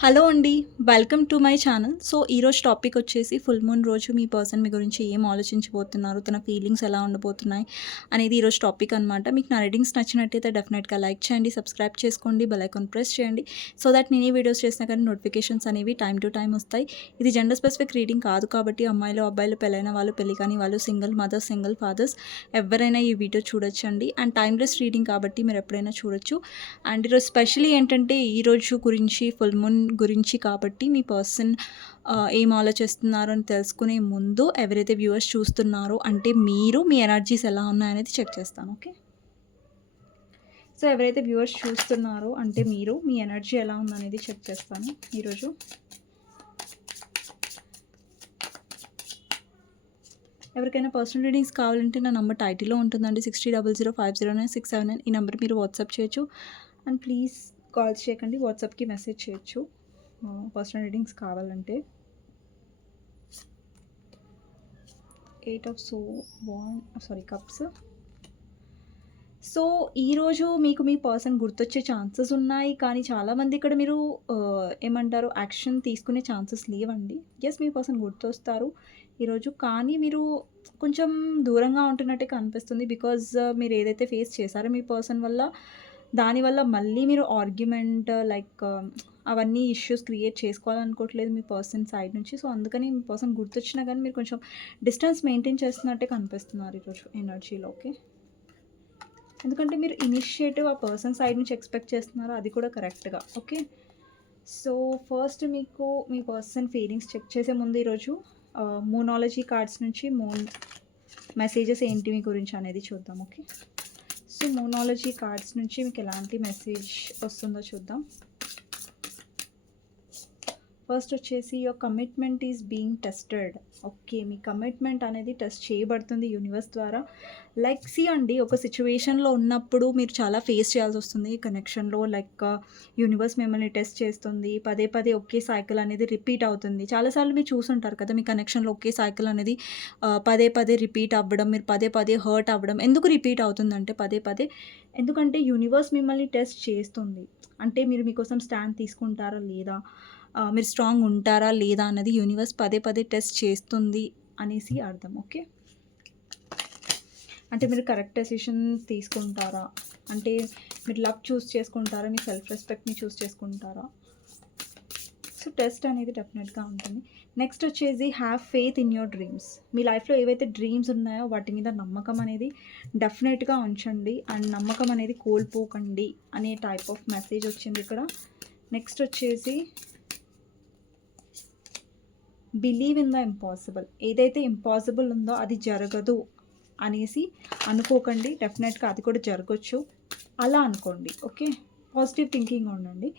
Hello అండి welcome to my channel. So ఈరోజు topic వచ్చేసి ఫుల్ మూన్ రోజు మీ పర్సన్ మీ గురించి ఏం ఆలోచించబోతున్నారు తన ఫీలింగ్స్ ఎలా ఉండబోతున్నాయి అనేది ఈరోజు టాపిక్ అనమాట మీకు నా రీడింగ్స్ నచ్చినట్టయితే డెఫినెట్గా లైక్ చేయండి సబ్స్క్రైబ్ చేసుకోండి బెలైకాన్ ప్రెస్ చేయండి. సో దట్ నేను వీడియోస్ చేసినా కానీ నోటిఫికేషన్స్ అనేవి టైం టు టైం వస్తాయి. ఇది జెండర్ స్పెసిఫిక్ రీడింగ్ కాదు కాబట్టి అమ్మాయిలు అబ్బాయిలు పెళ్ళైన వాళ్ళు పెళ్ళి కానీ వాళ్ళు సింగిల్ మదర్స్ సింగిల్ ఫాదర్స్ ఎవరైనా ఈ వీడియో చూడొచ్చండి. అండ్ టైమ్లెస్ రీడింగ్ కాబట్టి మీరు ఎప్పుడైనా చూడొచ్చు. అండ్ ఈరోజు స్పెషలీ ఏంటంటే ఈరోజు గురించి ఫుల్ మూన్ గురించి కాబట్టి మీ పర్సన్ ఏం ఆలోచిస్తున్నారు అని తెలుసుకునే ముందు ఎవరైతే వ్యూవర్స్ చూస్తున్నారో అంటే మీరు మీ ఎనర్జీస్ ఎలా ఉన్నాయనేది చెక్ చేస్తాను ఓకే? సో ఎవరైతే వ్యూవర్స్ చూస్తున్నారో అంటే మీరు మీ ఎనర్జీ ఎలా ఉందనేది చెక్ చేస్తాను ఈరోజు. ఎవరికైనా పర్సనల్ రీడింగ్స్ కావాలంటే నా నంబర్ టైటిల్లో ఉంటుందండి sixty double zero five zero nine six seven nine ఈ నెంబర్ మీరు వాట్సాప్ చేయొచ్చు. అండ్ ప్లీజ్ కాల్ చేయకండి వాట్సాప్కి మెసేజ్ చేయొచ్చు. పర్సనల్ రీడింగ్స్ కావాలంటే. Eight of so van sorry cups so ఈరోజు మీకు మీ పర్సన్ గుర్తొచ్చే ఛాన్సెస్ ఉన్నాయి. కానీ చాలామంది ఇక్కడ మీరు ఏమంటారు యాక్షన్ తీసుకునే ఛాన్సెస్ లేవండి. ఎస్ మీ పర్సన్ గుర్తొస్తారు ఈరోజు కానీ మీరు కొంచెం దూరంగా ఉంటున్నట్టే కనిపిస్తుంది. బికాజ్ మీరు ఏదైతే ఫేస్ చేశారో మీ పర్సన్ వల్ల దానివల్ల మళ్ళీ మీరు ఆర్గ్యుమెంట్ లైక్ um, అవన్నీ ఇష్యూస్ క్రియేట్ చేసుకోవాలనుకోవట్లేదు మీ పర్సన్ సైడ్ నుంచి. సో అందుకని మీ పర్సన్ గుర్తొచ్చినా కానీ మీరు కొంచెం డిస్టెన్స్ మెయింటైన్ చేస్తున్నట్టే కనిపిస్తున్నారు ఈరోజు ఎనర్జీలో ఓకే ఎందుకంటే మీరు ఇనిషియేటివ్ ఆ పర్సన్ సైడ్ నుంచి ఎక్స్పెక్ట్ చేస్తున్నారు అది కూడా కరెక్ట్గా ఓకే సో ఫస్ట్ మీకు మీ పర్సన్ ఫీలింగ్స్ చెక్ చేసే ముందు ఈరోజు uh, మూనాలజీ కార్డ్స్ నుంచి మూన్ మెసేజెస్ ఏంటి మీ గురించి అనేది చూద్దాం ఓకే సో మోనాలజీ కార్డ్స్ నుంచి మీకు ఎలాంటి మెసేజ్ వస్తుందో చూద్దాం. ఫస్ట్ వచ్చేసి your commitment is being tested okay me commitment అనేది టెస్ట్ చేయబడుతుంది యూనివర్స్ ద్వారా. లైక్ సి అండి ఒక సిచ్యువేషన్లో ఉన్నప్పుడు మీరు చాలా ఫేస్ చేయాల్సి వస్తుంది. కనెక్షన్లో లైక్ యూనివర్స్ మిమ్మల్ని టెస్ట్ చేస్తుంది. పదే పదే ఒకే సైకిల్ అనేది రిపీట్ అవుతుంది. చాలాసార్లు మీరు చూసుంటారు కదా మీ కనెక్షన్లో ఒకే సైకిల్ అనేది uh, పదే పదే రిపీట్ అవ్వడం మీరు పదే పదే హర్ట్ అవ్వడం ఎందుకు రిపీట్ అవుతుందంటే పదే పదే ఎందుకంటే యూనివర్స్ మిమ్మల్ని టెస్ట్ చేస్తుంది. అంటే మీరు మీకోసం స్టాండ్ తీసుకుంటారా లేదా? మీరు స్ట్రాంగ్ ఉంటారా లేదా అన్నది యూనివర్స్ పదే పదే టెస్ట్ చేస్తుంది అనేసి అర్థం ఓకే అంటే మీరు కరెక్ట్ డెసిషన్ తీసుకుంటారా? అంటే మీరు లవ్ చూస్ చేసుకుంటారా? మీ సెల్ఫ్ రెస్పెక్ట్ని చూస్ చేసుకుంటారా? సో టెస్ట్ అనేది డెఫినెట్గా ఉంటుంది. నెక్స్ట్ వచ్చేసి have faith in your dreams మీ లైఫ్లో ఏవైతే డ్రీమ్స్ ఉన్నాయో వాటి మీద నమ్మకం అనేది డెఫినెట్గా ఉంచండి. అండ్ నమ్మకం అనేది కోల్పోకండి అనే టైప్ ఆఫ్ మెసేజ్ వచ్చింది ఇక్కడ. నెక్స్ట్ వచ్చేసి బిలీవ్ ఇన్ ద ఇంపాసిబుల్. ఏదైతే ఇంపాసిబుల్ ఉందో అది జరగదు అనేసి అనుకోకండి. డెఫినెట్గా అది కూడా జరగచ్చు. అలా అనుకోండి. ఓకే? పాజిటివ్ థింకింగ్ ఉండండి.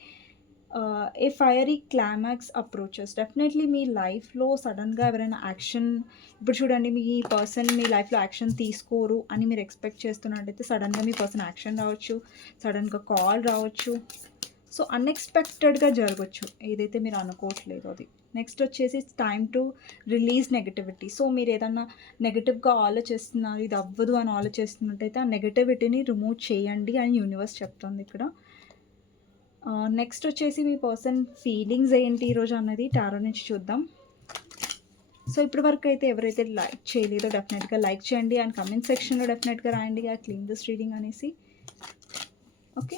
A fiery climax approaches definitely మీ లైఫ్లో సడన్గా ఎవరైనా యాక్షన్ ఇప్పుడు చూడండి మీ పర్సన్ మీ లైఫ్లో యాక్షన్ తీసుకోరు అని మీరు ఎక్స్పెక్ట్ చేస్తున్నట్టయితే సడన్గా మీ పర్సన్ యాక్షన్ రావచ్చు. సడన్గా కాల్ రావచ్చు. సో అన్ఎక్స్పెక్టెడ్గా జరగచ్చు. ఏదైతే మీరు అనుకోవట్లేదు అది. నెక్స్ట్ వచ్చేసి time to release negativity so మీరు ఏదన్నా నెగటివ్గా ఆలోచిస్తున్నారు ఇది అవ్వదు అని ఆలోచిస్తున్నట్టయితే ఆ నెగటివిటీని రిమూవ్ చేయండి అని యూనివర్స్ చెప్తుంది ఇక్కడ. నెక్స్ట్ వచ్చేసి మీ పర్సన్ ఫీలింగ్స్ ఏంటి ఈరోజు అన్నది టారో నుంచి చూద్దాం. సో ఇప్పటి వరకు అయితే ఎవరైతే లైక్ చేయలేదో డెఫినెట్గా లైక్ చేయండి. అండ్ కమెంట్ సెక్షన్లో డెఫినెట్గా రాయండి. ఆ క్లీన్ దిస్ రీడింగ్ అనేసి. ఓకే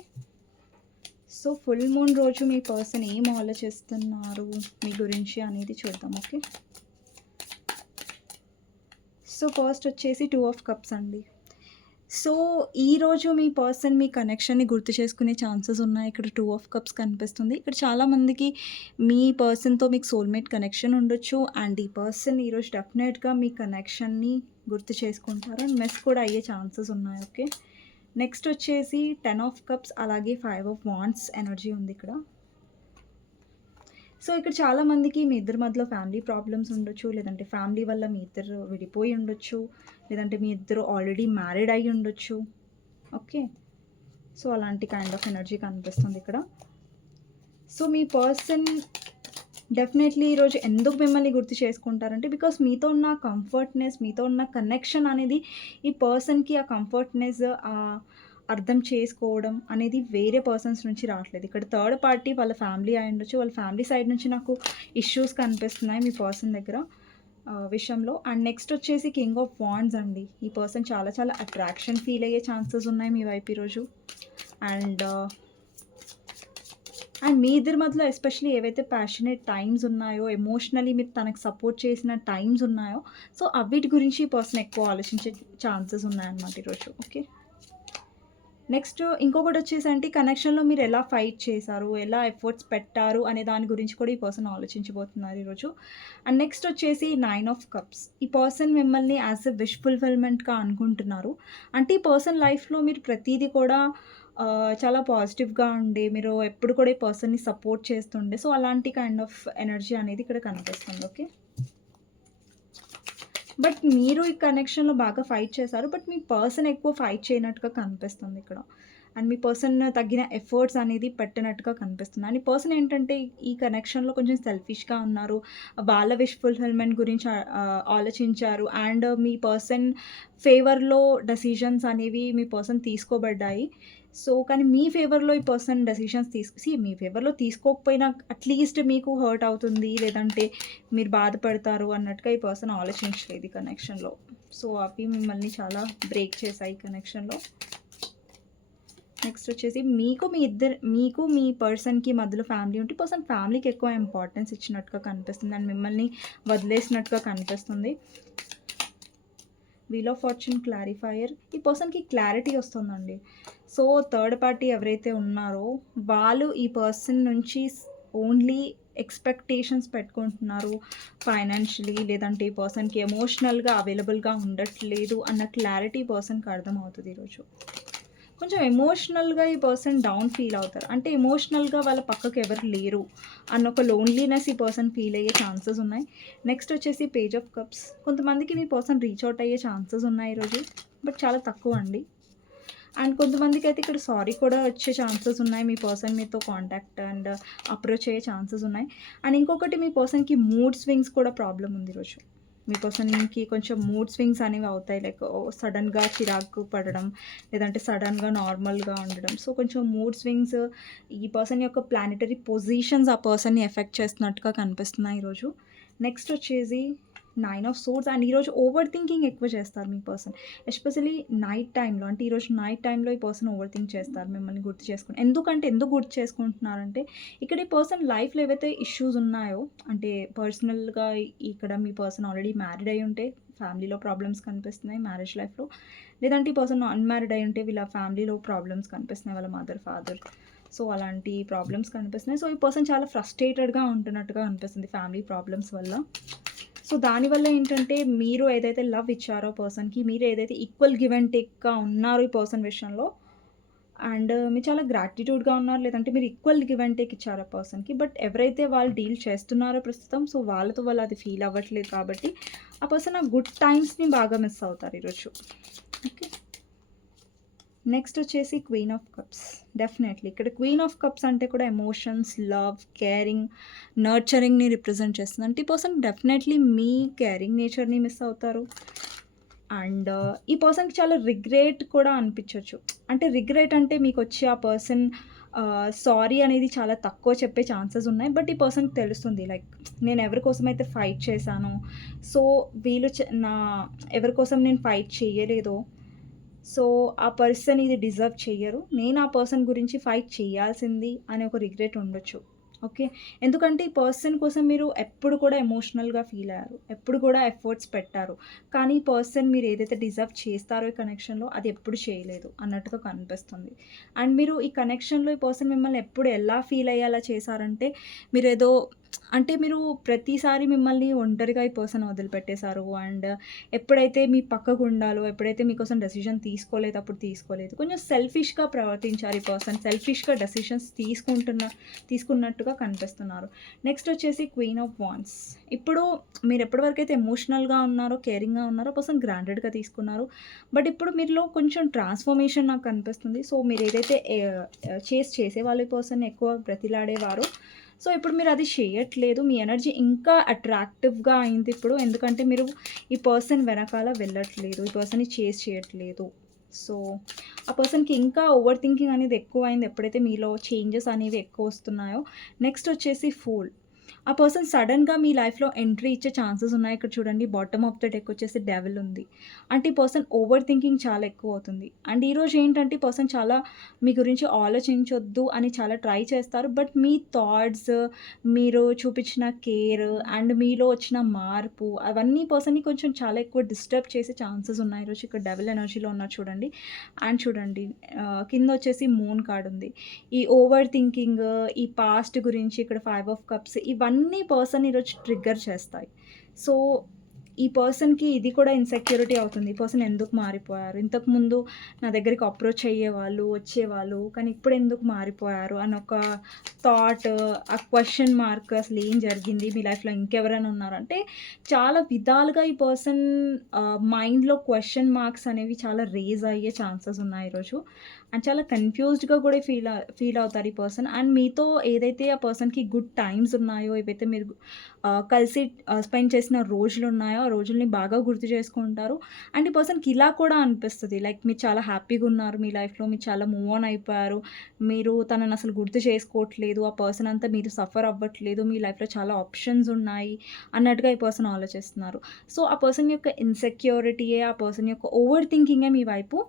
సో ఫుల్ మూన్ రోజు మీ పర్సన్ ఏం ఆలోచిస్తున్నారు? మీ గురించి అనేది చూద్దాం ఓకే? సో ఫస్ట్ వచ్చేసి టూ ఆఫ్ కప్స్ అండి. సో ఈరోజు మీ పర్సన్ మీ కనెక్షన్ని గుర్తు చేసుకునే ఛాన్సెస్ ఉన్నాయి. ఇక్కడ టూ ఆఫ్ కప్స్ కనిపిస్తుంది. ఇక్కడ చాలామందికి మీ పర్సన్తో మీకు సోల్మేట్ కనెక్షన్ ఉండొచ్చు. అండ్ ఈ పర్సన్ ఈరోజు డెఫినెట్గా మీ కనెక్షన్ని గుర్తు చేసుకుంటారు. అండ్ మెస్ కూడా అయ్యే ఛాన్సెస్ ఉన్నాయి ఓకే? నెక్స్ట్ వచ్చేసి టెన్ ఆఫ్ కప్స్ అలాగే ఫైవ్ ఆఫ్ వాన్స్ ఎనర్జీ ఉంది ఇక్కడ. సో ఇక్కడ చాలామందికి మీ ఇద్దరి మధ్యలో ఫ్యామిలీ ప్రాబ్లమ్స్ ఉండొచ్చు లేదంటే ఫ్యామిలీ వల్ల మీ ఇద్దరు విడిపోయి ఉండొచ్చు లేదంటే మీ ఇద్దరు ఆల్రెడీ మ్యారీడ్ అయి ఉండొచ్చు. ఓకే సో అలాంటి కైండ్ ఆఫ్ ఎనర్జీ కనిపిస్తుంది ఇక్కడ. సో మీ పర్సన్ డెఫినెట్లీ ఈరోజు ఎందుకు మిమ్మల్ని గుర్తు చేసుకుంటారంటే బికాస్ మీతో ఉన్న కంఫర్ట్నెస్ మీతో ఉన్న కనెక్షన్ అనేది ఈ పర్సన్కి ఆ కంఫర్ట్నెస్ అర్థం చేసుకోవడం అనేది వేరే పర్సన్స్ నుంచి రావట్లేదు. ఇక్కడ థర్డ్ పార్టీ వాళ్ళ ఫ్యామిలీ అయి ఉండొచ్చు వాళ్ళ ఫ్యామిలీ సైడ్ నుంచి నాకు ఇష్యూస్ కనిపిస్తున్నాయి మీ పర్సన్ దగ్గర విషయంలో. అండ్ నెక్స్ట్ వచ్చేసి కింగ్ ఆఫ్ వాండ్స్ అండి. ఈ పర్సన్ చాలా చాలా అట్రాక్షన్ ఫీల్ అయ్యే ఛాన్సెస్ ఉన్నాయి మీ వైపు ఈరోజు అండ్ అండ్ మీ ఇద్దరి మధ్యలో ఎస్పెషలీ ఏవైతే ప్యాషనేట్ టైమ్స్ ఉన్నాయో ఎమోషనలీ మీరు తనకు సపోర్ట్ చేసిన టైమ్స్ ఉన్నాయో సో అవిటి గురించి ఈ పర్సన్ ఎక్కువ ఆలోచించే ఛాన్సెస్ ఉన్నాయన్నమాట ఈరోజు ఓకే నెక్స్ట్ ఇంకొకటి వచ్చేసి అంటే కనెక్షన్లో మీరు ఎలా ఫైట్ చేశారు ఎలా ఎఫర్ట్స్ పెట్టారు అనే దాని గురించి కూడా ఈ పర్సన్ ఆలోచించబోతున్నారు ఈరోజు. అండ్ నెక్స్ట్ వచ్చేసి నైన్ ఆఫ్ కప్స్ ఈ పర్సన్ మిమ్మల్ని యాజ్ ఎ విష్ ఫుల్ఫిల్మెంట్గా అనుకుంటున్నారు. అంటే ఈ పర్సన్ లైఫ్లో మీరు ప్రతిదీ కూడా చాలా పాజిటివ్గా ఉండి మీరు ఎప్పుడు కూడా ఈ పర్సన్ని సపోర్ట్ చేస్తుండే. సో అలాంటి కైండ్ ఆఫ్ ఎనర్జీ అనేది ఇక్కడ కనిపిస్తుంది ఓకే? బట్ మీరు ఈ కనెక్షన్లో బాగా ఫైట్ చేశారు. బట్ మీ పర్సన్ ఎక్కువ ఫైట్ చేయనట్టుగా కనిపిస్తుంది ఇక్కడ. అండ్ మీ పర్సన్ తగ్గిన ఎఫర్ట్స్ అనేది పెట్టినట్టుగా కనిపిస్తుంది. అండ్ పర్సన్ ఏంటంటే ఈ కనెక్షన్లో కొంచెం సెల్ఫిష్గా ఉన్నారు. వాళ్ళ విష్ ఫుల్ఫిల్మెంట్ గురించి ఆలోచించారు. అండ్ మీ పర్సన్ ఫేవర్లో డెసిషన్స్ అనేవి మీ పర్సన్ తీసుకోబడ్డాయి. సో కానీ మీ ఫేవర్లో ఈ పర్సన్ డెసిషన్స్ తీసు మీ ఫేవర్లో తీసుకోకపోయినా అట్లీస్ట్ మీకు హర్ట్ అవుతుంది లేదంటే మీరు బాధపడతారు అన్నట్టుగా ఈ పర్సన్ ఆలోచించలేదు ఈ కనెక్షన్లో సో అవి మిమ్మల్ని చాలా బ్రేక్ చేశాయి ఈ కనెక్షన్లో నెక్స్ట్ వచ్చేసి మీకు మీ ఇద్దరు మీకు మీ పర్సన్కి మధ్యలో ఫ్యామిలీ ఉంటే పర్సన్ ఫ్యామిలీకి ఎక్కువ ఇంపార్టెన్స్ ఇచ్చినట్టుగా కనిపిస్తుంది. అండ్ మిమ్మల్ని వదిలేసినట్టుగా కనిపిస్తుంది. వీల్ ఆఫ్ ఫార్చ్యూన్ క్లారిఫైయర్ ఈ పర్సన్కి క్లారిటీ వస్తుందండి. సో థర్డ్ పార్టీ ఎవరైతే ఉన్నారో వాళ్ళు ఈ పర్సన్ నుంచి ఓన్లీ ఎక్స్పెక్టేషన్స్ పెట్టుకుంటున్నారు. ఫైనాన్షియలీ లేదంటే ఈ పర్సన్కి ఎమోషనల్గా అవైలబుల్గా ఉండట్లేదు అన్న క్లారిటీ పర్సన్కి అర్థమవుతుంది ఈరోజు. కొంచెం ఎమోషనల్గా ఈ పర్సన్ డౌన్ ఫీల్ అవుతారు. అంటే ఎమోషనల్గా వాళ్ళ పక్కకు ఎవరు లేరు అన్న ఒక లోన్లీనెస్ ఈ పర్సన్ ఫీల్ అయ్యే ఛాన్సెస్ ఉన్నాయి. నెక్స్ట్ వచ్చేసి పేజ్ ఆఫ్ కప్స్ కొంతమందికి మీ పర్సన్ రీచ్ అవుట్ అయ్యే ఛాన్సెస్ ఉన్నాయి ఈరోజు బట్ చాలా తక్కువ అండి. అండ్ కొంతమందికి అయితే ఇక్కడ సారీ కూడా వచ్చే ఛాన్సెస్ ఉన్నాయి. మీ పర్సన్ మీతో కాంటాక్ట్ అండ్ అప్రోచ్ అయ్యే ఛాన్సెస్ ఉన్నాయి. అండ్ ఇంకొకటి మీ పర్సన్కి మూడ్ స్వింగ్స్ కూడా ప్రాబ్లం ఉంది ఈరోజు మీ పర్సన్కి కొంచెం మూడ్ స్వింగ్స్ అనేవి అవుతాయి. లైక్ సడన్గా చిరాకు పడడం లేదంటే సడన్గా నార్మల్గా ఉండడం. సో కొంచెం మూడ్ స్వింగ్స్ ఈ పర్సన్ యొక్క ప్లానెటరీ పొజిషన్స్ ఆ పర్సన్ని ఎఫెక్ట్ చేస్తున్నట్టుగా కనిపిస్తున్నాయి ఈరోజు. నెక్స్ట్ వచ్చేసి నైన్ ఆఫ్ సోర్స్ అండ్ ఈరోజు ఓవర్ థింకింగ్ ఎక్కువ చేస్తారు మీ పర్సన్. ఎస్పెషలీ నైట్ టైంలో అంటే ఈరోజు నైట్ టైంలో ఈ పర్సన్ ఓవర్ థింక్ చేస్తారు మిమ్మల్ని గుర్తు చేసుకుని. ఎందుకంటే ఎందుకు గుర్తు చేసుకుంటున్నారంటే ఇక్కడ ఈ పర్సన్ లైఫ్లో ఏవైతే ఇష్యూస్ ఉన్నాయో అంటే పర్సనల్గా ఇక్కడ మీ పర్సన్ ఆల్రెడీ మ్యారీడ్ అయి ఉంటే ఫ్యామిలీలో ప్రాబ్లమ్స్ కనిపిస్తున్నాయి మ్యారేజ్ లైఫ్లో. లేదంటే ఈ పర్సన్ అన్మ్యారీడ్ అయి ఉంటే వీళ్ళ ఫ్యామిలీలో ప్రాబ్లమ్స్ కనిపిస్తున్నాయి వాళ్ళ మదర్ ఫాదర్. సో అలాంటి ప్రాబ్లమ్స్ కనిపిస్తున్నాయి. సో ఈ పర్సన్ చాలా ఫ్రస్ట్రేటెడ్గా ఉంటున్నట్టుగా అనిపిస్తుంది ఫ్యామిలీ ప్రాబ్లమ్స్ వల్ల. సో దానివల్ల ఏంటంటే మీరు ఏదైతే లవ్ ఇచ్చారో పర్సన్కి మీరు ఏదైతే ఈక్వల్ గివ్ అండ్ టేక్గా ఉన్నారో ఈ పర్సన్ విషయంలో అండ్ మీరు చాలా గ్రాటిట్యూడ్గా ఉన్నారు లేదంటే మీరు ఈక్వల్ గివ్ అండ్ టేక్ ఇచ్చారు ఆ పర్సన్కి బట్ ఎవరైతే వాళ్ళు డీల్ చేస్తున్నారో ప్రస్తుతం సో వాళ్ళతో వాళ్ళు అది ఫీల్ అవ్వట్లేదు కాబట్టి ఆ పర్సన్ ఆ గుడ్ టైమ్స్ని బాగా మిస్ అవుతారు ఈరోజు. ఓకే? నెక్స్ట్ వచ్చేసి క్వీన్ ఆఫ్ కప్స్ డెఫినెట్లీ ఇక్కడ క్వీన్ ఆఫ్ కప్స్ అంటే కూడా ఎమోషన్స్ లవ్ కేరింగ్ నర్చరింగ్ని రిప్రజెంట్ చేస్తుంది. అంటే ఈ పర్సన్ డెఫినెట్లీ మీ కేరింగ్ నేచర్ని మిస్ అవుతారు. అండ్ ఈ పర్సన్కి చాలా రిగ్రెట్ కూడా అనిపించవచ్చు అంటే రిగ్రెట్ అంటే మీకు వచ్చి ఆ పర్సన్ సారీ అనేది చాలా తక్కువ చెప్పే ఛాన్సెస్ ఉన్నాయి. బట్ ఈ పర్సన్కి తెలుస్తుంది లైక్ నేను ఎవరి కోసం అయితే ఫైట్ చేశానో సో వీళ్ళు నా ఎవరి కోసం నేను ఫైట్ చేయలేదో సో ఆ పర్సన్ ఇది డిజర్వ్ చెయ్యరు. నేను ఆ పర్సన్ గురించి ఫైట్ చేయాల్సింది అనే ఒక రిగ్రెట్ ఉండొచ్చు. ఓకే ఎందుకంటే ఈ పర్సన్ కోసం మీరు ఎప్పుడు కూడా ఎమోషనల్గా ఫీల్ అయ్యారు. ఎప్పుడు కూడా ఎఫర్ట్స్ పెట్టారు. కానీ ఈ పర్సన్ మీరు ఏదైతే డిజర్వ్ చేస్తారో ఈ కనెక్షన్లో అది ఎప్పుడు చేయలేదు అన్నట్టుగా కనిపిస్తుంది. అండ్ మీరు ఈ కనెక్షన్లో ఈ పర్సన్ మిమ్మల్ని ఎప్పుడు ఎలా ఫీల్ అయ్యేలా చేశారంటే మీరు ఏదో అంటే మీరు ప్రతిసారి మిమ్మల్ని ఒంటరిగా ఈ పర్సన్ వదిలిపెట్టేశారు అండ్ ఎప్పుడైతే మీ పక్కకు ఉండాలో ఎప్పుడైతే మీకోసం డెసిషన్ తీసుకోలేదు అప్పుడు తీసుకోలేదు. కొంచెం సెల్ఫిష్గా ప్రవర్తించారు ఈ పర్సన్. సెల్ఫిష్గా డెసిషన్స్ తీసుకుంటున్న తీసుకున్నట్టుగా కనిపిస్తున్నారు. నెక్స్ట్ వచ్చేసి క్వీన్ ఆఫ్ వాన్స్ ఇప్పుడు మీరు ఎప్పటివరకు అయితే ఎమోషనల్గా ఉన్నారో కేరింగ్గా ఉన్నారో పర్సన్ గ్రాండెడ్గా తీసుకున్నారు. బట్ ఇప్పుడు మీలో కొంచెం ట్రాన్స్ఫర్మేషన్ నాకు కనిపిస్తుంది సో మీరు ఏదైతే చేసి చేసే ఈ పర్సన్ ఎక్కువ బ్రతిలాడేవారో సో ఇప్పుడు మీరు అది చేయట్లేదు మీ ఎనర్జీ ఇంకా అట్రాక్టివ్గా అయింది ఇప్పుడు. ఎందుకంటే మీరు ఈ పర్సన్ వెనకాల వెళ్ళట్లేదు ఈ పర్సన్ని చేస్ చేయట్లేదు. సో ఆ పర్సన్కి ఇంకా ఓవర్ థింకింగ్ అనేది ఎక్కువ అయింది ఎప్పుడైతే మీలో చేంజెస్ అనేవి ఎక్కువ వస్తున్నాయో నెక్స్ట్ వచ్చేసి ఫూల్. ఆ పర్సన్ సడన్గా మీ లైఫ్లో ఎంట్రీ ఇచ్చే ఛాన్సెస్ ఉన్నాయి. ఇక్కడ చూడండి బాటమ్ ఆఫ్ ద డెక్ వచ్చేసి డెవల్ ఉంది. అంటే ఈ పర్సన్ ఓవర్ థింకింగ్ చాలా ఎక్కువ అవుతుంది. అండ్ ఈరోజు ఏంటంటే ఈ పర్సన్ చాలా మీ గురించి ఆలోచించొద్దు అని చాలా ట్రై చేస్తారు. బట్ మీ థాట్స్ మీరు చూపించిన కేర్ అండ్ మీలో వచ్చిన మార్పు అవన్నీ పర్సన్ని కొంచెం చాలా ఎక్కువ డిస్టర్బ్ చేసే ఛాన్సెస్ ఉన్నాయి. ఈరోజు ఇక్కడ డెవల్ ఎనర్జీలో ఉన్నారు చూడండి. అండ్ చూడండి కింద వచ్చేసి మూన్ కార్డ్ ఉంది. ఈ ఓవర్ థింకింగ్ ఈ పాస్ట్ గురించి ఇక్కడ ఫైవ్ ఆఫ్ కప్స్ ఇవన్నీ ఇవన్నీ పర్సన్ ఈరోజు ట్రిగ్గర్ చేస్తాయి. సో ఈ పర్సన్కి ఇది కూడా ఇన్సెక్యూరిటీ అవుతుంది. ఈ పర్సన్ ఎందుకు మారిపోయారు? ఇంతకుముందు నా దగ్గరికి అప్రోచ్ అయ్యేవాళ్ళు వచ్చేవాళ్ళు కానీ ఇప్పుడు ఎందుకు మారిపోయారు? అని ఒక థాట్ ఆ క్వశ్చన్ మార్క్ అసలు ఏం జరిగింది? మీ లైఫ్లో ఇంకెవరైనా ఉన్నారంటే చాలా విధాలుగా ఈ పర్సన్ మైండ్లో క్వశ్చన్ మార్క్స్ అనేవి చాలా రేజ్ అయ్యే ఛాన్సెస్ ఉన్నాయి ఈరోజు. అండ్ చాలా కన్ఫ్యూజ్డ్గా కూడా ఫీల్ ఫీల్ అవుతారు ఈ పర్సన్ అండ్ మీతో ఏదైతే ఆ పర్సన్కి గుడ్ టైమ్స్ ఉన్నాయో ఏవైతే మీరు కలిసి స్పెండ్ చేసిన రోజులు ఉన్నాయో ఆ రోజుల్ని బాగా గుర్తు చేసుకుంటారు. అండ్ ఈ పర్సన్కి ఇలా కూడా అనిపిస్తుంది. లైక్ మీరు చాలా హ్యాపీగా ఉన్నారు మీ లైఫ్లో మీరు చాలా మూవ్ ఆన్ అయిపోయారు. మీరు తనని అసలు గుర్తు చేసుకోవట్లేదు. ఆ పర్సన్ అంతా మీరు సఫర్ అవ్వట్లేదు. మీ లైఫ్లో చాలా ఆప్షన్స్ ఉన్నాయి అన్నట్టుగా ఈ పర్సన్ ఆలోచిస్తున్నారు. సో ఆ పర్సన్ యొక్క ఇన్సెక్యూరిటీయే ఆ పర్సన్ యొక్క ఓవర్ థింకింగే మీ వైపు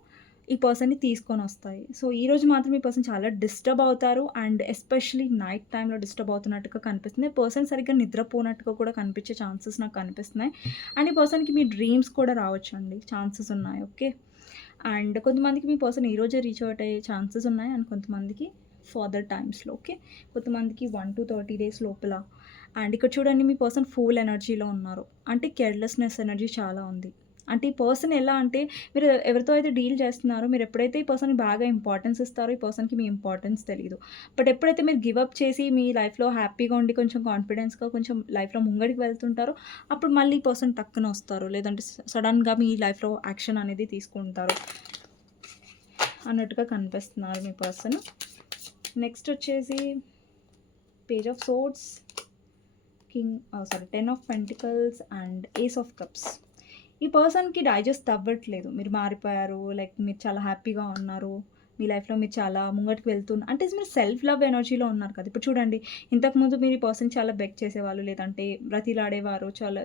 ఈ పర్సన్ని తీసుకొని వస్తాయి. సో ఈ రోజు మాత్రం ఈ పర్సన్ చాలా డిస్టర్బ్ అవుతారు అండ్ ఎస్పెషలీ నైట్ టైంలో డిస్టర్బ్ అవుతున్నట్టుగా కనిపిస్తుంది. పర్సన్ సరిగ్గా నిద్రపోనట్టుగా కూడా కనిపించే ఛాన్సెస్ నాకు కనిపిస్తున్నాయి. అండ్ ఈ పర్సన్కి మీ డ్రీమ్స్ కూడా రావచ్చు అండి ఛాన్సెస్ ఉన్నాయి ఓకే అండ్ కొంతమందికి మీ పర్సన్ ఈరోజే రీచ్ అవుట్ అయ్యే ఛాన్సెస్ ఉన్నాయి అండ్ కొంతమందికి ఫర్దర్ టైమ్స్లో ఓకే కొంతమందికి వన్ టు థర్టీ డేస్ లోపల. అండ్ ఇక్కడ చూడండి మీ పర్సన్ ఫుల్ ఎనర్జీలో ఉన్నారు. అంటే కేర్లెస్నెస్ ఎనర్జీ చాలా ఉంది. అంటే ఈ పర్సన్ ఎలా అంటే మీరు ఎవరితో అయితే డీల్ చేస్తున్నారో మీరు ఎప్పుడైతే ఈ పర్సన్కి బాగా ఇంపార్టెన్స్ ఇస్తారో ఈ పర్సన్కి మీ ఇంపార్టెన్స్ తెలియదు బట్ ఎప్పుడైతే మీరు గివప్ చేసి మీ లైఫ్లో హ్యాపీగా ఉండి కొంచెం కాన్ఫిడెన్స్గా కొంచెం లైఫ్లో ముంగడికి వెళ్తుంటారో అప్పుడు మళ్ళీ ఈ పర్సన్ టక్కున వస్తారు. లేదంటే సడన్గా మీ లైఫ్లో యాక్షన్ అనేది తీసుకుంటారు. అన్నట్టుగా కనిపిస్తున్నారు మీ పర్సన్ నెక్స్ట్ వచ్చేసి page of swords king sorry ten of pentacles and ace of cups ఈ పర్సన్కి డైజెస్ట్ అవ్వట్లేదు. మీరు మారిపోయారు లైక్ మీరు చాలా హ్యాపీగా ఉన్నారు. మీ లైఫ్లో మీరు చాలా ముంగటికి వెళ్తున్న అంటే మీరు సెల్ఫ్ లవ్ ఎనర్జీలో ఉన్నారు కదా. ఇప్పుడు చూడండి ఇంతకుముందు మీరు ఈ పర్సన్ చాలా బెక్ చేసేవాళ్ళు లేదంటే బ్రతిలాడేవారు చాలా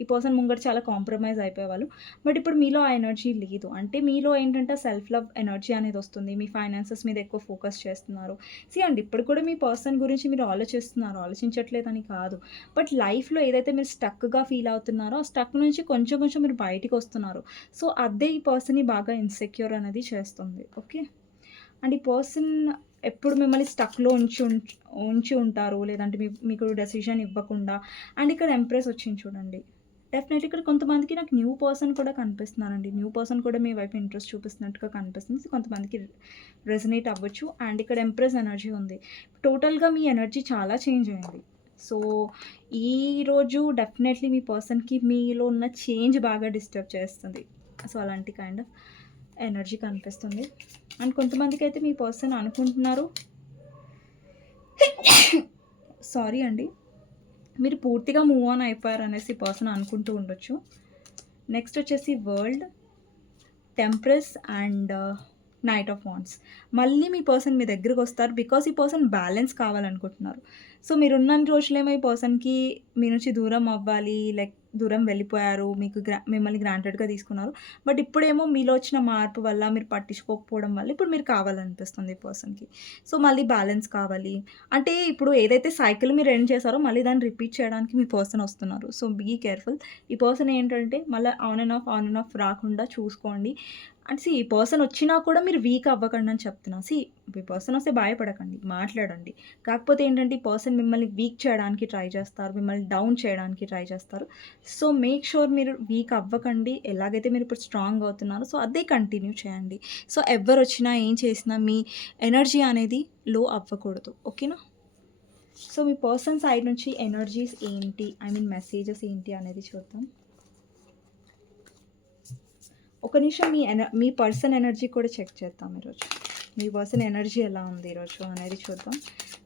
ఈ పర్సన్ ముంగట చాలా కాంప్రమైజ్ అయిపోయేవాళ్ళు. బట్ ఇప్పుడు మీలో ఆ ఎనర్జీ లేదు. అంటే మీలో ఏంటంటే సెల్ఫ్ లవ్ ఎనర్జీ అనేది వస్తుంది. మీ ఫైనాన్సెస్ మీద ఎక్కువ ఫోకస్ చేస్తున్నారు. సి అండి ఇప్పుడు కూడా మీ పర్సన్ గురించి మీరు ఆలోచిస్తున్నారు. ఆలోచించట్లేదని కాదు. బట్ లైఫ్లో ఏదైతే మీరు స్టక్గా ఫీల్ అవుతున్నారో ఆ స్టక్ నుంచి కొంచెం కొంచెం మీరు బయటికి వస్తున్నారు. సో అదే ఈ పర్సన్ని బాగా ఇన్సెక్యూర్ అనేది చేస్తుంది. ఓకే? అండ్ ఈ పర్సన్ ఎప్పుడు మిమ్మల్ని స్టక్లో ఉంచి ఉంచి ఉంటారు లేదంటే మీ మీకు డెసిషన్ ఇవ్వకుండా. అండ్ ఇక్కడ ఎంప్రెస్ వచ్చింది చూడండి. డెఫినెట్లీ ఇక్కడ కొంతమందికి నాకు న్యూ పర్సన్ కూడా కనిపిస్తున్నారండి. న్యూ పర్సన్ కూడా మీ వైపు ఇంట్రెస్ట్ చూపిస్తున్నట్టుగా కనిపిస్తుంది. కొంతమందికి రెజనేట్ అవ్వచ్చు. అండ్ ఇక్కడ ఎంప్రెస్ ఎనర్జీ ఉంది. టోటల్గా మీ ఎనర్జీ చాలా చేంజ్ అయింది. సో ఈరోజు డెఫినెట్లీ మీ పర్సన్కి మీలో ఉన్న చేంజ్ బాగా డిస్టర్బ్ చేస్తుంది. సో అలాంటి కైండ్ ఆఫ్ ఎనర్జీ కనిపిస్తుంది. అండ్ కొంతమందికి అయితే మీ పర్సన్ అనుకుంటున్నారు. సారీ అండి. మీరు పూర్తిగా మూవ్ ఆన్ అయిపోయారు అనేసి పర్సన్ అనుకుంటూ ఉండొచ్చు. నెక్స్ట్ వచ్చేసి world temperance and uh, knight of wands. మళ్ళీ మీ పర్సన్ మీ దగ్గరికి వస్తారు బికాస్ ఈ పర్సన్ బ్యాలెన్స్ కావాలనుకుంటున్నారు. సో మీరున్న రోజులేమో ఈ పర్సన్కి మీ నుంచి దూరం అవ్వాలి లైక్ దూరం వెళ్ళిపోయారు మీకు గ్రా మిమ్మల్ని గ్రాంటెడ్గా తీసుకున్నారు. బట్ ఇప్పుడేమో మీలో వచ్చిన మార్పు వల్ల మీరు పట్టించుకోకపోవడం వల్ల ఇప్పుడు మీరు కావాలనిపిస్తుంది ఈ పర్సన్కి. సో మళ్ళీ బ్యాలెన్స్ కావాలి. అంటే ఇప్పుడు ఏదైతే సైకిల్ మీరు ఎండ్ చేశారో మళ్ళీ దాన్ని రిపీట్ చేయడానికి మీ పర్సన్ వస్తున్నారు. So be careful. ఈ పర్సన్ ఏంటంటే మళ్ళీ on and off on and off రాకుండా చూసుకోండి. అండ్ సి ఈ పర్సన్ వచ్చినా కూడా మీరు వీక్ అవ్వకండి అని చెప్తున్నా. సి ఈ పర్సన్ వస్తే భయపడకండి మాట్లాడండి. కాకపోతే ఏంటంటే ఈ పర్సన్ మిమ్మల్ని వీక్ చేయడానికి ట్రై చేస్తారు మిమ్మల్ని డౌన్ చేయడానికి ట్రై చేస్తారు. సో మేక్ షూర్ మీరు వీక్ అవ్వకండి. ఎలాగైతే మీరు ఇప్పుడు స్ట్రాంగ్ అవుతున్నారో సో అదే కంటిన్యూ చేయండి. సో ఎవరు వచ్చినా ఏం చేసినా మీ ఎనర్జీ అనేది లో అవ్వకూడదు. ఓకేనా సో మీ పర్సన్ సైడ్ నుంచి ఎనర్జీస్ ఏంటి? ఐ మీన్ మెసేజెస్ ఏంటి అనేది చూద్దాం. ఒక నిమిషం మీ ఎన మీ పర్సన్ ఎనర్జీ కూడా చెక్ చేద్దాం ఈరోజు. మీ పర్సన్ ఎనర్జీ ఎలా ఉంది ఈరోజు అనేది చూద్దాం.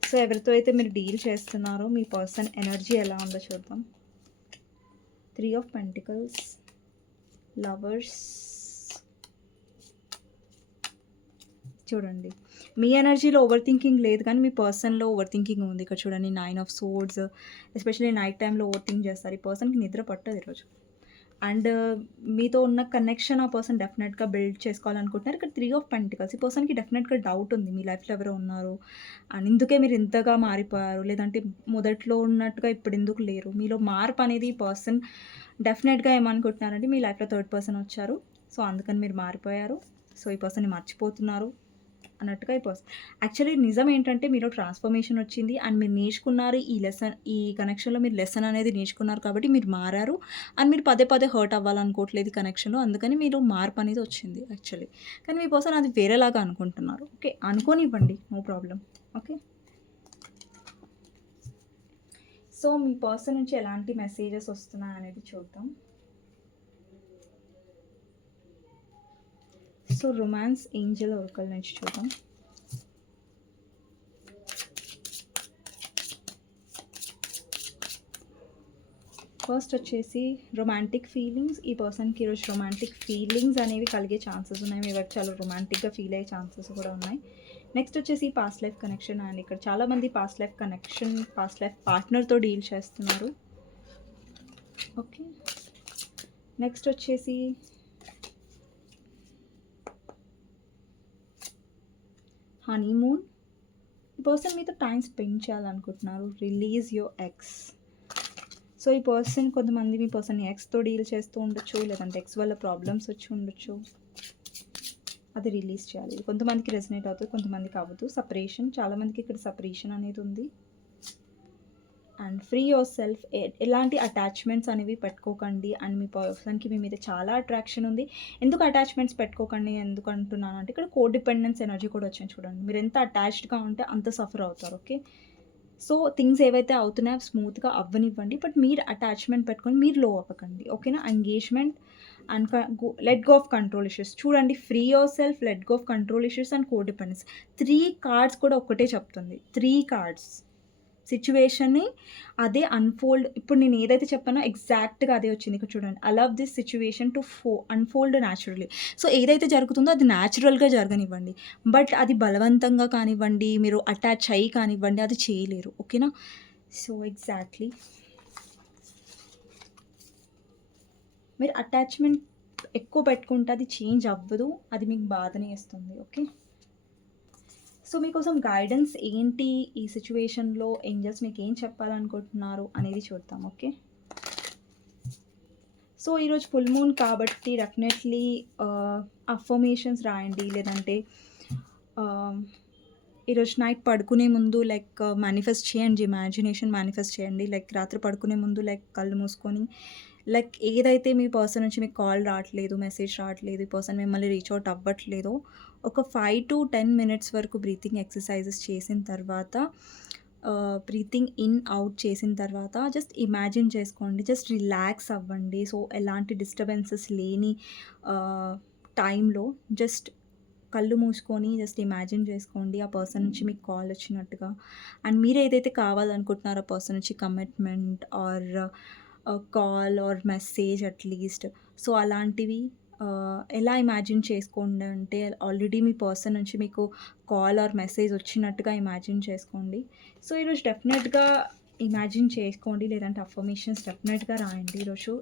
సో ఎవరితో అయితే మీరు డీల్ చేస్తున్నారో మీ పర్సన్ ఎనర్జీ ఎలా ఉందో చూద్దాం. Three of pentacles lovers. చూడండి. మీ ఎనర్జీలో ఓవర్ థింకింగ్ లేదు కానీ మీ పర్సన్లో ఓవర్ థింకింగ్ ఉంది. ఇక్కడ చూడండి nine of swords. Especially night టైంలో ఓవర్ థింక్ చేస్తారు. ఈ పర్సన్కి నిద్ర పట్టదు ఈరోజు. అండ్ మీతో ఉన్న కనెక్షన్ ఆ పర్సన్ డెఫినెట్గా బిల్డ్ చేసుకోవాలనుకుంటున్నారు. ఇక్కడ త్రీ ఆఫ్ పెంటికల్స్ ఈ పర్సన్కి డెఫినెట్గా డౌట్ ఉంది. మీ లైఫ్లో ఎవరో ఉన్నారు. అండ్ ఇందుకే మీరు ఇంతగా మారిపోయారు. లేదంటే మొదట్లో ఉన్నట్టుగా ఇప్పుడు ఎందుకు లేరు? మీలో మార్పు అనేది ఈ పర్సన్ డెఫినెట్గా ఏమనుకుంటున్నారంటే మీ లైఫ్లో థర్డ్ పర్సన్ వచ్చారు. సో అందుకని మీరు మారిపోయారు. సో ఈ పర్సన్ని మర్చిపోతున్నారు. అన్నట్టుగా ఈ యాక్చువల్లీ నిజం ఏంటంటే మీరు ట్రాన్స్ఫర్మేషన్ వచ్చింది అండ్ మీరు నేర్చుకున్నారు ఈ లెసన్ ఈ కనెక్షన్లో మీరు లెసన్ అనేది నేర్చుకున్నారు కాబట్టి మీరు మారారు అండ్ మీరు పదే పదే హర్ట్ అవ్వాలనుకోవట్లేదు కనెక్షన్లో అందుకని మీరు మార్పు అనేది వచ్చింది యాక్చువల్లీ కానీ మీ పర్సన్ అది వేరేలాగా అనుకుంటున్నారు. ఓకే అనుకోనివ్వండి. నో ప్రాబ్లం ఓకే సో మీ పర్సన్ నుంచి ఎలాంటి మెసేజెస్ వస్తున్నాయి అనేది చూద్దాం. సో రొమాన్స్ ఏంజల్ ఒరకల్ నుంచి చూద్దాం. ఫస్ట్ వచ్చేసి రొమాంటిక్ ఫీలింగ్స్ ఈ పర్సన్కి ఈరోజు రొమాంటిక్ ఫీలింగ్స్ అనేవి కలిగే ఛాన్సెస్ ఉన్నాయి. మీ వైపు చాలా రొమాంటిక్గా ఫీల్ అయ్యే ఛాన్సెస్ కూడా ఉన్నాయి. నెక్స్ట్ వచ్చేసి పాస్ట్ లైఫ్ కనెక్షన్ అండ్. ఇక్కడ చాలామంది past life connection past life పార్ట్నర్తో deal చేస్తున్నారు. ఓకే నెక్స్ట్ వచ్చేసి హనీమూన్ ఈ పర్సన్ మీతో టైం స్పెండ్ చేయాలనుకుంటున్నారు. రిలీజ్ యువర్ ఎక్స్ సో ఈ పర్సన్ కొంతమంది మీ పర్సన్ ఎక్స్తో డీల్ చేస్తూ ఉండొచ్చు లేదంటే ఎక్స్ వల్ల ప్రాబ్లమ్స్ వచ్చి ఉండొచ్చు. అది రిలీజ్ చేయాలి. కొంతమందికి రెసినేట్ అవుతుంది కొంతమందికి అవ్వదు. సపరేషన్ చాలామందికి ఇక్కడ సపరేషన్ అనేది ఉంది. అండ్ ఫ్రీ యువర్ సెల్ఫ్ ఎలాంటి అటాచ్మెంట్స్ అనేవి పెట్టుకోకండి. అండ్ మీ పర్సన్కి మీ మీద చాలా అట్రాక్షన్ ఉంది. ఎందుకు అటాచ్మెంట్స్ పెట్టుకోకండి? ఎందుకు అంటున్నాను అంటే ఇక్కడ కో డిపెండెన్స్ ఎనర్జీ కూడా వచ్చింది చూడండి. మీరు ఎంత అటాచ్డ్గా ఉంటే అంత సఫర్ అవుతారు ఓకే? సో థింగ్స్ ఏవైతే అవుతున్నాయో స్మూత్గా అవ్వనివ్వండి. బట్ మీరు అటాచ్మెంట్ పెట్టుకొని మీరు లో అవ్వకండి ఓకేనా? Engagement and let go of control issues. చూడండి free yourself let go of control issues and codependence three cards కూడా ఒకటే చెప్తుంది. Three cards. సిచ్యువేషన్ని అదే అన్ఫోల్డ్ ఇప్పుడు నేను ఏదైతే చెప్పానో ఎగ్జాక్ట్గా అదే వచ్చింది. ఇక్కడ చూడండి. I love this situation to ఫో అన్ఫోల్డ్ న్యాచురలీ సో ఏదైతే జరుగుతుందో అది న్యాచురల్గా జరగనివ్వండి. బట్ అది బలవంతంగా కానివ్వండి మీరు అటాచ్ అయ్యి కానివ్వండి అది చేయలేరు. ఓకేనా సో ఎగ్జాక్ట్లీ మీరు అటాచ్మెంట్ ఎక్కువ పెట్టుకుంటే అది చేంజ్ అవ్వదు. అది మీకు బాధనే ఇస్తుంది. ఓకే సో మీకోసం గైడెన్స్ ఏంటి? ఈ సిచ్యువేషన్లో ఏంజల్స్ మీకు ఏం చెప్పాలనుకుంటున్నారు అనేది చూద్దాం ఓకే సో ఈరోజు ఫుల్ మూన్ కాబట్టి డెఫినెట్లీ అఫర్మేషన్స్ రాయండి. లేదంటే ఈరోజు నైట్ పడుకునే ముందు లైక్ మేనిఫెస్ట్ చేయండి. ఇమాజినేషన్ మేనిఫెస్ట్ చేయండి. లైక్ రాత్రి పడుకునే ముందు లైక్ కళ్ళు మూసుకొని లైక్ ఏదైతే మీ పర్సన్ నుంచి మీకు కాల్ రావట్లేదు మెసేజ్ రావట్లేదు ఈ పర్సన్ మిమ్మల్ని రీచ్ అవుట్ అవ్వట్లేదో ఒక ఫైవ్ టు టెన్ మినిట్స్ వరకు బ్రీతింగ్ ఎక్సర్సైజెస్ చేసిన తర్వాత బ్రీతింగ్ ఇన్ అవుట్ చేసిన తర్వాత జస్ట్ ఇమాజిన్ చేసుకోండి. జస్ట్ రిలాక్స్ అవ్వండి. సో ఎలాంటి డిస్టర్బెన్సెస్ లేని టైంలో జస్ట్ కళ్ళు మూసుకొని జస్ట్ ఇమాజిన్ చేసుకోండి. ఆ పర్సన్ నుంచి మీకు కాల్ వచ్చినట్టుగా. అండ్ మీరు ఏదైతే కావాలనుకుంటున్నారో ఆ పర్సన్ నుంచి commitment or call or message at least so అలాంటివి ఎలా ఇమాజిన్ చేసుకోండి అంటే ఆల్రెడీ మీ పర్సన్ నుంచి మీకు కాల్ ఆర్ మెసేజ్ వచ్చినట్టుగా ఇమాజిన్ చేసుకోండి. సో ఈరోజు డెఫినెట్గా ఇమాజిన్ చేసుకోండి లేదంటే అఫర్మేషన్స్ డెఫినెట్గా రాయండి ఈరోజు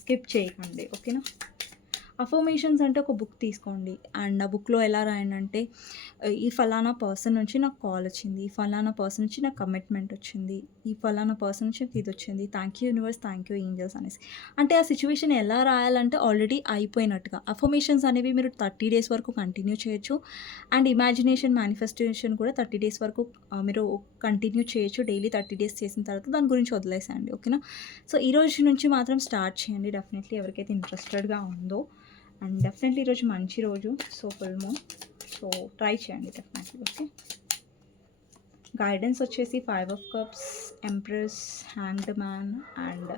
స్కిప్ చేయకండి. ఓకేనా అఫర్మేషన్స్ అంటే ఒక బుక్ తీసుకోండి. అండ్ ఆ బుక్లో ఎలా రాయండి అంటే ఈ ఫలానా పర్సన్ నుంచి నాకు కాల్ వచ్చింది. ఈ ఫలానా పర్సన్ నుంచి నాకు కమిట్మెంట్ వచ్చింది. ఈ ఫలానా పర్సన్ నుంచి ఇది వచ్చింది. Thank you universe thank you angels అనేసి. అంటే ఆ సిచ్యువేషన్ ఎలా రాయాలంటే ఆల్రెడీ అయిపోయినట్టుగా. అఫర్మేషన్స్ అనేవి మీరు థర్టీ డేస్ వరకు కంటిన్యూ చేయొచ్చు. అండ్ ఇమాజినేషన్ మేనిఫెస్టేషన్ కూడా థర్టీ డేస్ వరకు మీరు కంటిన్యూ చేయొచ్చు. డైలీ థర్టీ డేస్ చేసిన తర్వాత దాని గురించి వదిలేసేయండి. ఓకేనా? సో ఈ రోజు నుంచి మాత్రం స్టార్ట్ చేయండి. డెఫినెట్లీ ఎవరికైతే ఇంట్రెస్టెడ్గా ఉందో. అండ్ డెఫినెట్లీ ఈరోజు మంచి రోజు. So full moon so try చేయండి డెఫినెట్లీ ఓకే గైడెన్స్ వచ్చేసి five of cups empress hanged man and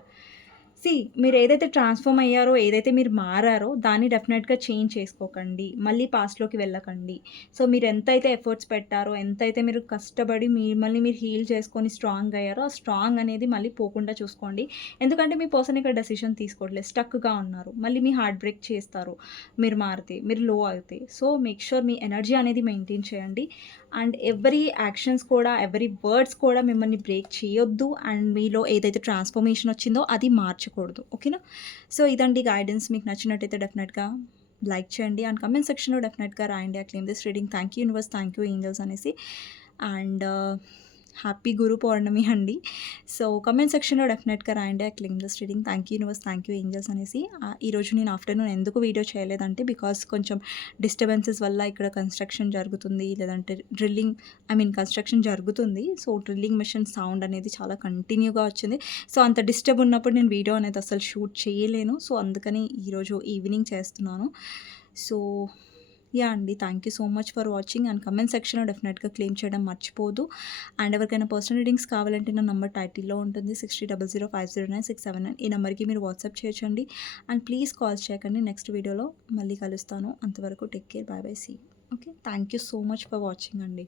see మీరు ఏదైతే ట్రాన్స్ఫార్మ్ అయ్యారో ఏదైతే మీరు మారారో దాన్ని డెఫినెట్గా చేంజ్ చేసుకోకండి. మళ్ళీ పాస్ట్లోకి వెళ్ళకండి. సో మీరు ఎంతైతే ఎఫర్ట్స్ పెట్టారో ఎంతైతే మీరు కష్టపడి మిమ్మల్ని మీరు హీల్ చేసుకొని స్ట్రాంగ్ అయ్యారో ఆ స్ట్రాంగ్ అనేది మళ్ళీ పోకుండా చూసుకోండి. ఎందుకంటే మీ పర్సన్ ఇక్కడ డెసిషన్ తీసుకోవట్లేదు. స్టక్గా ఉన్నారు. మళ్ళీ మీ హార్ట్ బ్రేక్ చేస్తారు. మీరు మారితే మీరు లో అవుతే సో మేక్ షూర్ మీ ఎనర్జీ అనేది మెయింటైన్ చేయండి. అండ్ ఎవరీ యాక్షన్స్ కూడా ఎవరీ వర్డ్స్ కూడా మిమ్మల్ని బ్రేక్ చేయొద్దు. అండ్ మీలో ఏదైతే ట్రాన్స్ఫర్మేషన్ వచ్చిందో అది మార్చకూడదు ఓకేనా? సో ఇదండి గైడెన్స్ మీకు నచ్చినట్టయితే డెఫినెట్గా లైక్ చేయండి. అండ్ కమెంట్ సెక్షన్లో డెఫినెట్గా రాయండి. ఆ claim this reading thank you universe thank you angels అనేసి. And uh, happy Guru Purnima అండి. సో కమెంట్ సెక్షన్లో డెఫినెట్గా రాయండి. ఆ claim reading thank you universe thank you angels అనేసి. ఈరోజు నేను ఆఫ్టర్నూన్ ఎందుకు వీడియో చేయలేదంటే బికాస్ కొంచెం డిస్టర్బెన్సెస్ వల్ల ఇక్కడ కన్స్ట్రక్షన్ జరుగుతుంది. లేదంటే డ్రిల్లింగ్ ఐ మీన్ కన్స్ట్రక్షన్ జరుగుతుంది. సో డ్రిల్లింగ్ మిషన్ సౌండ్ అనేది చాలా కంటిన్యూగా వచ్చింది. సో అంత డిస్టర్బ్ ఉన్నప్పుడు నేను వీడియో అనేది అసలు షూట్ చేయలేను. సో అందుకని ఈరోజు ఈవినింగ్ చేస్తున్నాను. సో యా అండి. Thank you so much for watching and comment సెక్షన్లో డెఫినెట్గా క్లెయిమ్ చేయడం మర్చిపోదు. అండ్ ఎవరికైనా పర్సనల్ రీడింగ్స్ కావాలంటే నా నంబర్ టైటిల్లో ఉంటుంది. Sixty double zero five zero nine six seven nine ఈ నెంబర్కి మీరు వాట్సాప్ చేయొచ్చండి. అండ్ ప్లీజ్ కాల్ చేయకండి. నెక్స్ట్ వీడియోలో మళ్ళీ కలుస్తాను. అంతవరకు take care bye bye see okay thank you so much for watching అండి.